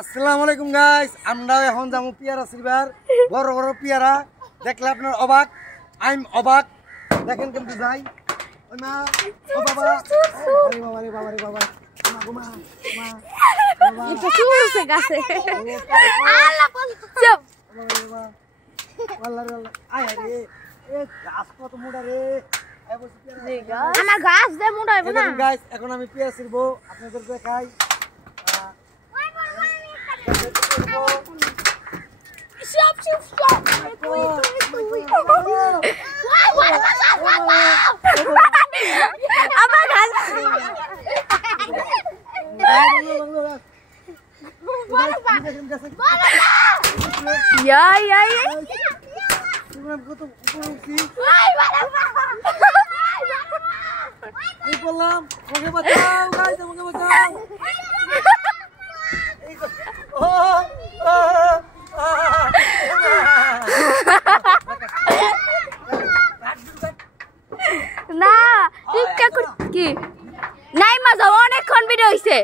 আসসালামু আলাইকুম গাইস, আমরা এখন যাবো পিয়ারা সিলভার। বড় বড় পিয়ারা দেখলে আপনার অবাক, আইম অবাক। দেখেন কেমন যাই। ওই মা, ও বাবা, আরে বাবা রে বাবা রে বাবা, মা গো মা, মা বাবা, এটা চুলছে গাছে। আল্লাহ বল চুপ। বাবা আল্লাহ রে আল্লাহ, আয় রে এ গাছ কত মোটা রে। আমার গাছ দে মোটা হইব না গাইস। এখন আমি পিয়ারা ছিলবো, আপনাদের দেখাই। Stop, stop, stop. Apa kan? Ya, ya, ya. না টিকটক কি নাই মা যাও অনেকক্ষণ ভিডিও হইছে।